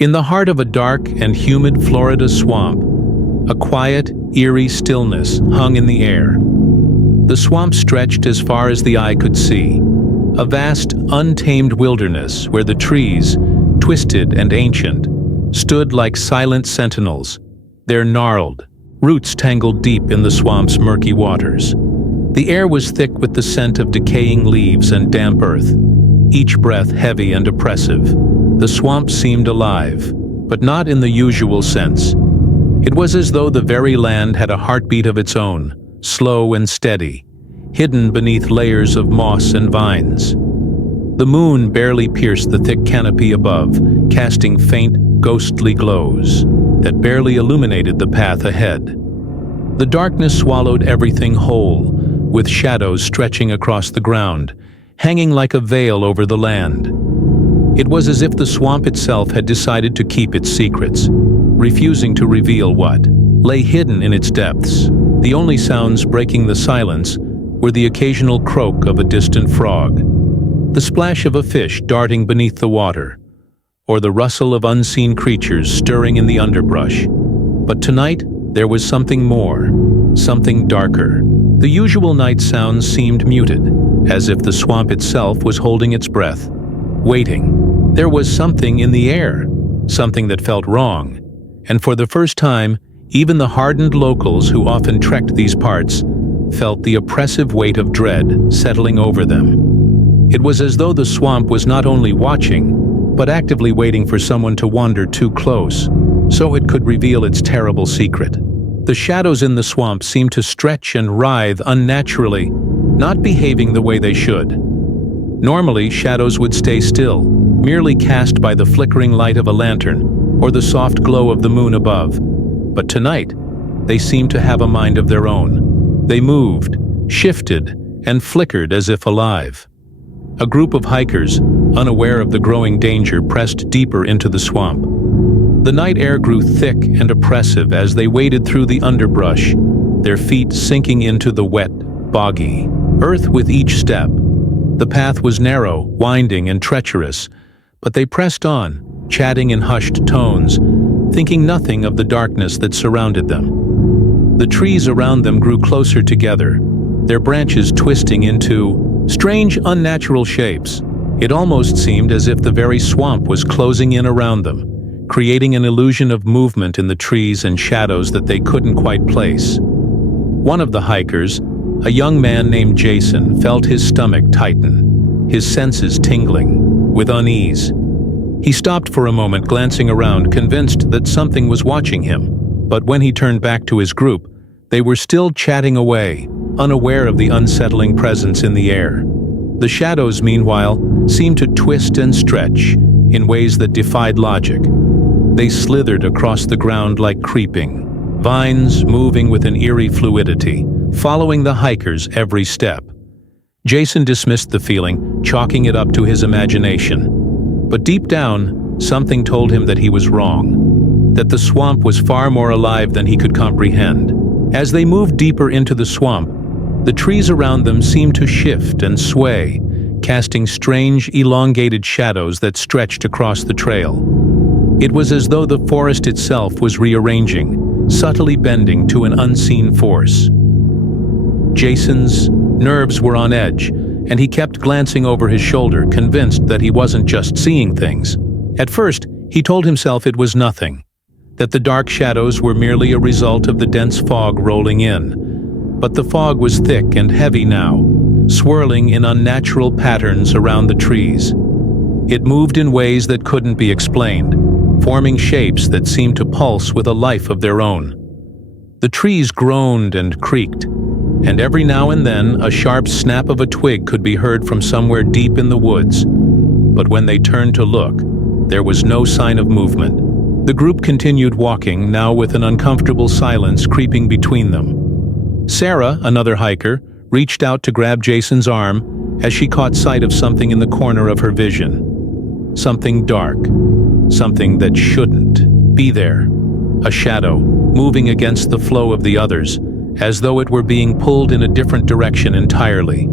In the heart of a dark and humid Florida swamp, a quiet, eerie stillness hung in the air. The swamp stretched as far as the eye could see, a vast, untamed wilderness where the trees, twisted and ancient, stood like silent sentinels, their gnarled roots tangled deep in the swamp's murky waters. The air was thick with the scent of decaying leaves and damp earth, each breath heavy and oppressive. The swamp seemed alive, but not in the usual sense. It was as though the very land had a heartbeat of its own, slow and steady, hidden beneath layers of moss and vines. The moon barely pierced the thick canopy above, casting faint, ghostly glows that barely illuminated the path ahead. The darkness swallowed everything whole, with shadows stretching across the ground, hanging like a veil over the land. It was as if the swamp itself had decided to keep its secrets, refusing to reveal what lay hidden in its depths. The only sounds breaking the silence were the occasional croak of a distant frog, the splash of a fish darting beneath the water, or the rustle of unseen creatures stirring in the underbrush. But tonight, there was something more, something darker. The usual night sounds seemed muted, as if the swamp itself was holding its breath, waiting. There was something in the air, something that felt wrong, and for the first time, even the hardened locals who often trekked these parts felt the oppressive weight of dread settling over them. It was as though the swamp was not only watching, but actively waiting for someone to wander too close, so it could reveal its terrible secret. The shadows in the swamp seemed to stretch and writhe unnaturally, not behaving the way they should. Normally, shadows would stay still, merely cast by the flickering light of a lantern or the soft glow of the moon above. But tonight, they seemed to have a mind of their own. They moved, shifted, and flickered as if alive. A group of hikers, unaware of the growing danger, pressed deeper into the swamp. The night air grew thick and oppressive as they waded through the underbrush, their feet sinking into the wet, boggy earth with each step. The path was narrow, winding, and treacherous, but they pressed on, chatting in hushed tones, thinking nothing of the darkness that surrounded them. The trees around them grew closer together, their branches twisting into strange, unnatural shapes. It almost seemed as if the very swamp was closing in around them, creating an illusion of movement in the trees and shadows that they couldn't quite place. One of the hikers, a young man named Jason, felt his stomach tighten, his senses tingling with unease. He stopped for a moment, glancing around, convinced that something was watching him. But when he turned back to his group, they were still chatting away, unaware of the unsettling presence in the air. The shadows, meanwhile, seemed to twist and stretch in ways that defied logic. They slithered across the ground like creeping vines, moving with an eerie fluidity, following the hikers' every step. Jason dismissed the feeling, chalking it up to his imagination. But deep down, something told him that he was wrong, that the swamp was far more alive than he could comprehend. As they moved deeper into the swamp, the trees around them seemed to shift and sway, casting strange, elongated shadows that stretched across the trail. It was as though the forest itself was rearranging, subtly bending to an unseen force. Jason's nerves were on edge, and he kept glancing over his shoulder, convinced that he wasn't just seeing things. At first, he told himself it was nothing, that the dark shadows were merely a result of the dense fog rolling in. But the fog was thick and heavy now, swirling in unnatural patterns around the trees. It moved in ways that couldn't be explained, forming shapes that seemed to pulse with a life of their own. The trees groaned and creaked, and every now and then a sharp snap of a twig could be heard from somewhere deep in the woods. But when they turned to look, there was no sign of movement. The group continued walking, now with an uncomfortable silence creeping between them. Sarah, another hiker, reached out to grab Jason's arm as she caught sight of something in the corner of her vision. Something dark, something that shouldn't be there. A shadow, moving against the flow of the others, as though it were being pulled in a different direction entirely.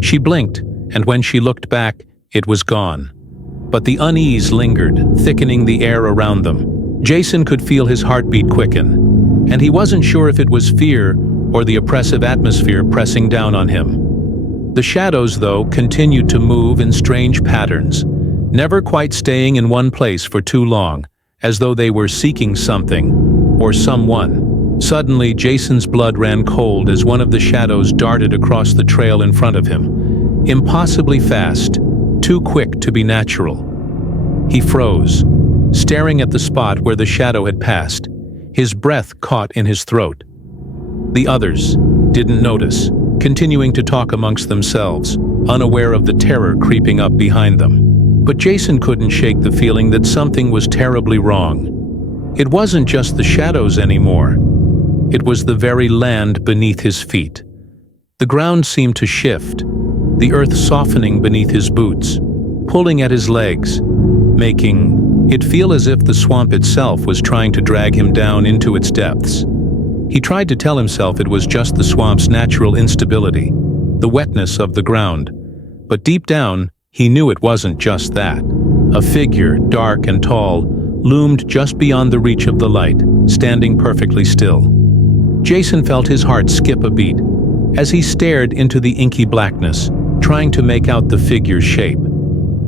She blinked, and when she looked back, it was gone. but the unease lingered, thickening the air around them. Jason could feel his heartbeat quicken, and he wasn't sure if it was fear or the oppressive atmosphere pressing down on him. The shadows, though, continued to move in strange patterns, never quite staying in one place for too long, as though they were seeking something or someone. Suddenly, Jason's blood ran cold as one of the shadows darted across the trail in front of him. Impossibly fast, too quick to be natural. He froze, staring at the spot where the shadow had passed, his breath caught in his throat. The others didn't notice, continuing to talk amongst themselves, unaware of the terror creeping up behind them. But Jason couldn't shake the feeling that something was terribly wrong. It wasn't just the shadows anymore. It was the very land beneath his feet. The ground seemed to shift, the earth softening beneath his boots, pulling at his legs, making it feel as if the swamp itself was trying to drag him down into its depths. He tried to tell himself it was just the swamp's natural instability, the wetness of the ground. But deep down, he knew it wasn't just that. A figure, dark and tall, loomed just beyond the reach of the light, standing perfectly still. Jason felt his heart skip a beat as he stared into the inky blackness, trying to make out the figure's shape.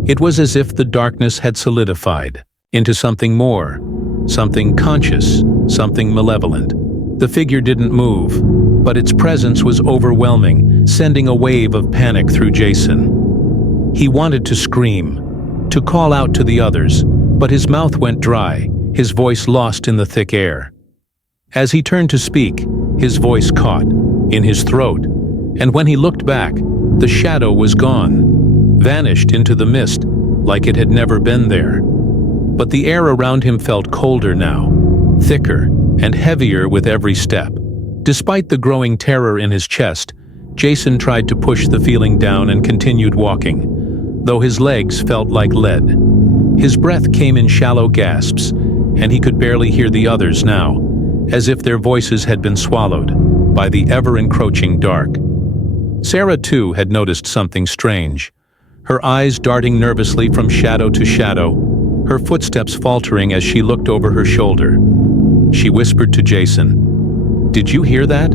It was as if the darkness had solidified into something more, something conscious, something malevolent. The figure didn't move, but its presence was overwhelming, sending a wave of panic through Jason. He wanted to scream, to call out to the others, but his mouth went dry, his voice lost in the thick air. As he turned to speak, his voice caught in his throat, and when he looked back, the shadow was gone, vanished into the mist like it had never been there. But the air around him felt colder now, thicker and heavier with every step. Despite the growing terror in his chest, Jason tried to push the feeling down and continued walking, though his legs felt like lead. His breath came in shallow gasps, and he could barely hear the others now, as if their voices had been swallowed by the ever-encroaching dark. Sarah, too, had noticed something strange, her eyes darting nervously from shadow to shadow, her footsteps faltering as she looked over her shoulder. She whispered to Jason, "Did you hear that?"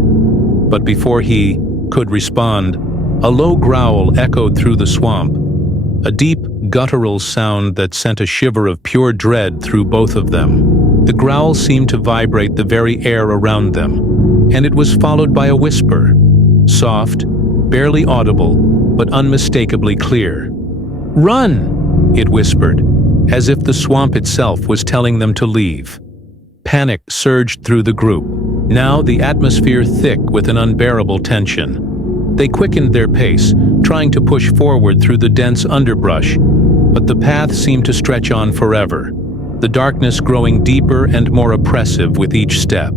But before he could respond, a low growl echoed through the swamp, a deep, guttural sound that sent a shiver of pure dread through both of them. The growl seemed to vibrate the very air around them, and it was followed by a whisper, soft, barely audible, but unmistakably clear. "Run!" it whispered, as if the swamp itself was telling them to leave. Panic surged through the group, now the atmosphere thick with an unbearable tension. They quickened their pace, trying to push forward through the dense underbrush, but the path seemed to stretch on forever, the darkness growing deeper and more oppressive with each step.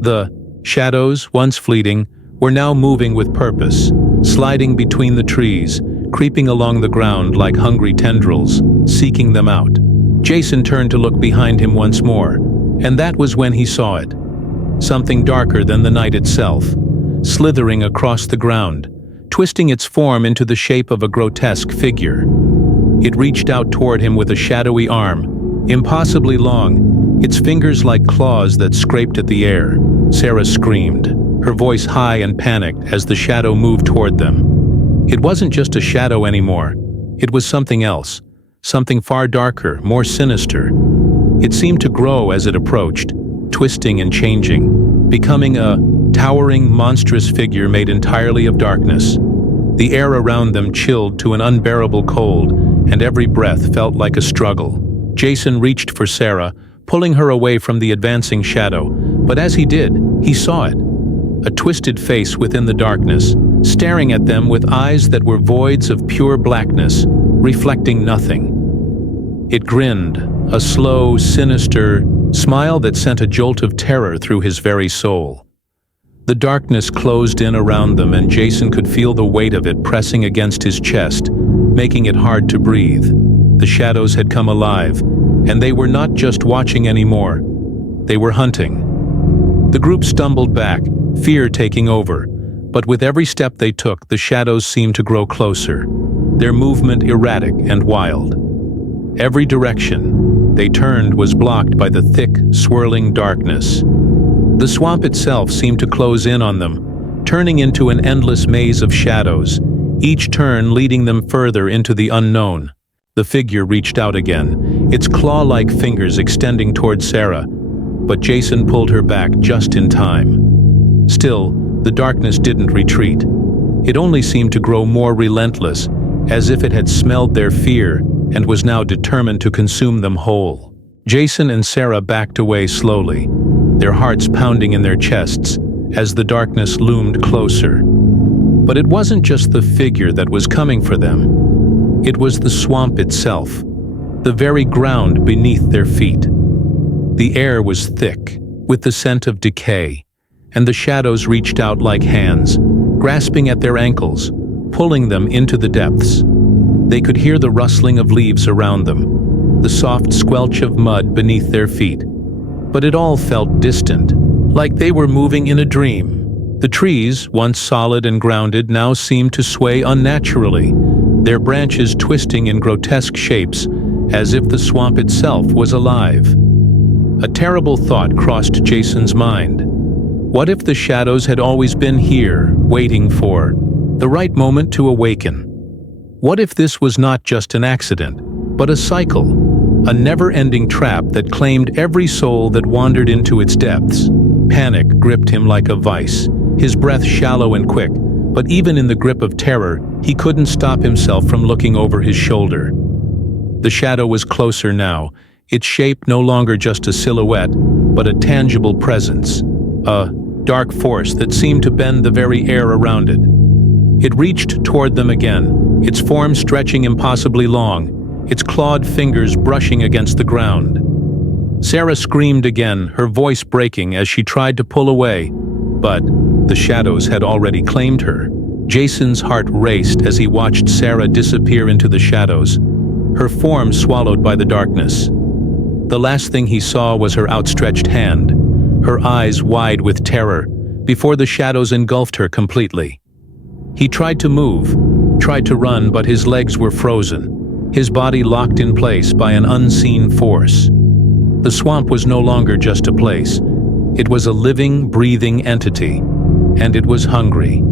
The shadows, once fleeting, were now moving with purpose, sliding between the trees, creeping along the ground like hungry tendrils, seeking them out. Jason turned to look behind him once more, and that was when he saw it. Something darker than the night itself, slithering across the ground, twisting its form into the shape of a grotesque figure. It reached out toward him with a shadowy arm, impossibly long, its fingers like claws that scraped at the air. Sarah screamed, her voice high and panicked as the shadow moved toward them. It wasn't just a shadow anymore. It was something else, something far darker, more sinister. It seemed to grow as it approached, twisting and changing, becoming a towering, monstrous figure made entirely of darkness. The air around them chilled to an unbearable cold, and every breath felt like a struggle. Jason reached for Sarah, pulling her away from the advancing shadow, but as he did, he saw it. A twisted face within the darkness, staring at them with eyes that were voids of pure blackness, reflecting nothing. It grinned, a slow, sinister smile that sent a jolt of terror through his very soul. The darkness closed in around them, and Jason could feel the weight of it pressing against his chest, making it hard to breathe. The shadows had come alive, and they were not just watching anymore. They were hunting. The group stumbled back, fear taking over, but with every step they took, the shadows seemed to grow closer, their movement erratic and wild. Every direction they turned was blocked by the thick, swirling darkness. The swamp itself seemed to close in on them, turning into an endless maze of shadows, each turn leading them further into the unknown. The figure reached out again, its claw-like fingers extending toward Sarah, but Jason pulled her back just in time. Still, the darkness didn't retreat. It only seemed to grow more relentless, as if it had smelled their fear and was now determined to consume them whole. Jason and Sarah backed away slowly, their hearts pounding in their chests as the darkness loomed closer. But it wasn't just the figure that was coming for them. It was the swamp itself, the very ground beneath their feet. The air was thick, with the scent of decay, and the shadows reached out like hands, grasping at their ankles, pulling them into the depths. They could hear the rustling of leaves around them, the soft squelch of mud beneath their feet. But it all felt distant, like they were moving in a dream. The trees, once solid and grounded, now seemed to sway unnaturally, their branches twisting in grotesque shapes, as if the swamp itself was alive. A terrible thought crossed Jason's mind. What if the shadows had always been here, waiting for the right moment to awaken? What if this was not just an accident, but a cycle, a never-ending trap that claimed every soul that wandered into its depths? Panic gripped him like a vice, his breath shallow and quick, but even in the grip of terror, he couldn't stop himself from looking over his shoulder. The shadow was closer now, its shape no longer just a silhouette, but a tangible presence, a dark force that seemed to bend the very air around it. It reached toward them again, its form stretching impossibly long, its clawed fingers brushing against the ground. Sarah screamed again, her voice breaking as she tried to pull away, but the shadows had already claimed her. Jason's heart raced as he watched Sarah disappear into the shadows, her form swallowed by the darkness. The last thing he saw was her outstretched hand, her eyes wide with terror, before the shadows engulfed her completely. He tried to move, tried to run, but his legs were frozen, his body locked in place by an unseen force. The swamp was no longer just a place. It was a living, breathing entity, and it was hungry.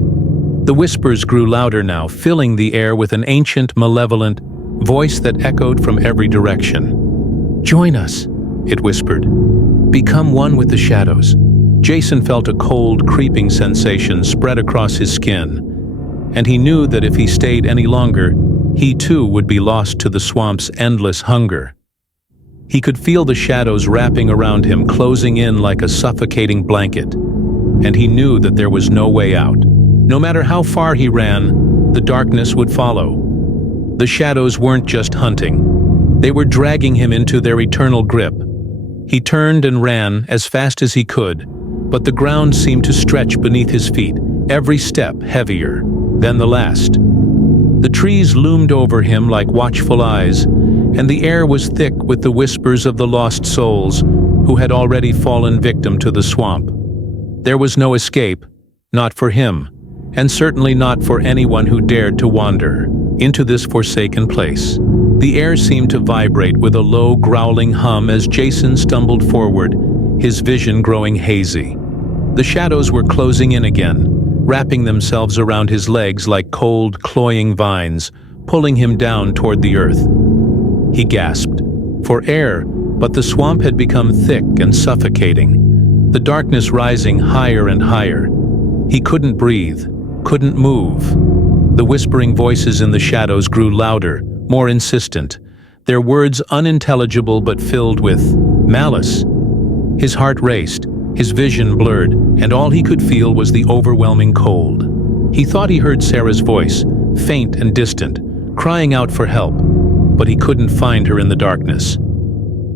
The whispers grew louder now, filling the air with an ancient, malevolent voice that echoed from every direction. "Join us," it whispered. "Become one with the shadows." Jason felt a cold, creeping sensation spread across his skin, and he knew that if he stayed any longer, he too would be lost to the swamp's endless hunger. He could feel the shadows wrapping around him, closing in like a suffocating blanket, and he knew that there was no way out. No matter how far he ran, the darkness would follow. The shadows weren't just hunting. They were dragging him into their eternal grip. He turned and ran as fast as he could, but the ground seemed to stretch beneath his feet, every step heavier than the last. The trees loomed over him like watchful eyes, and the air was thick with the whispers of the lost souls who had already fallen victim to the swamp. There was no escape, not for him, and certainly not for anyone who dared to wander into this forsaken place. The air seemed to vibrate with a low, growling hum as Jason stumbled forward, his vision growing hazy. The shadows were closing in again, wrapping themselves around his legs like cold, cloying vines, pulling him down toward the earth. He gasped for air, but the swamp had become thick and suffocating, the darkness rising higher and higher. He couldn't breathe, couldn't move. The whispering voices in the shadows grew louder, more insistent, their words unintelligible but filled with malice. His heart raced, his vision blurred, and all he could feel was the overwhelming cold. He thought he heard Sarah's voice, faint and distant, crying out for help, but he couldn't find her in the darkness.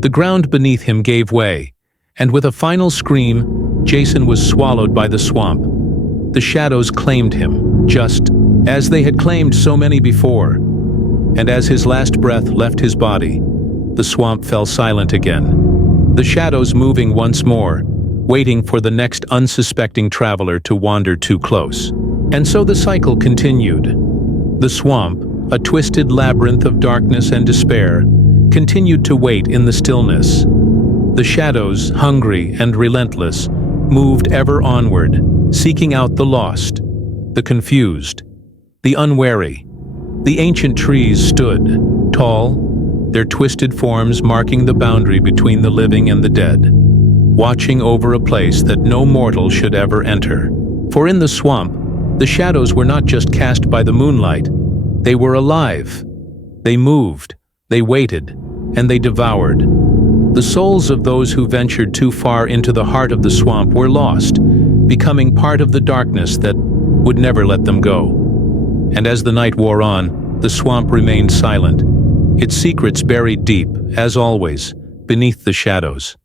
The ground beneath him gave way, and with a final scream, Jason was swallowed by the swamp. The shadows claimed him, just as they had claimed so many before. And as his last breath left his body, the swamp fell silent again, the shadows moving once more, waiting for the next unsuspecting traveler to wander too close. And so the cycle continued. The swamp, a twisted labyrinth of darkness and despair, continued to wait in the stillness. The shadows, hungry and relentless, moved ever onward, seeking out the lost, the confused, the unwary. The ancient trees stood, tall, their twisted forms marking the boundary between the living and the dead, watching over a place that no mortal should ever enter. For in the swamp, the shadows were not just cast by the moonlight, they were alive. They moved, they waited, and they devoured. The souls of those who ventured too far into the heart of the swamp were lost, becoming part of the darkness that would never let them go. And as the night wore on, the swamp remained silent, its secrets buried deep, as always, beneath the shadows.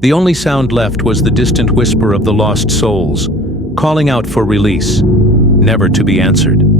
The only sound left was the distant whisper of the lost souls, calling out for release, never to be answered.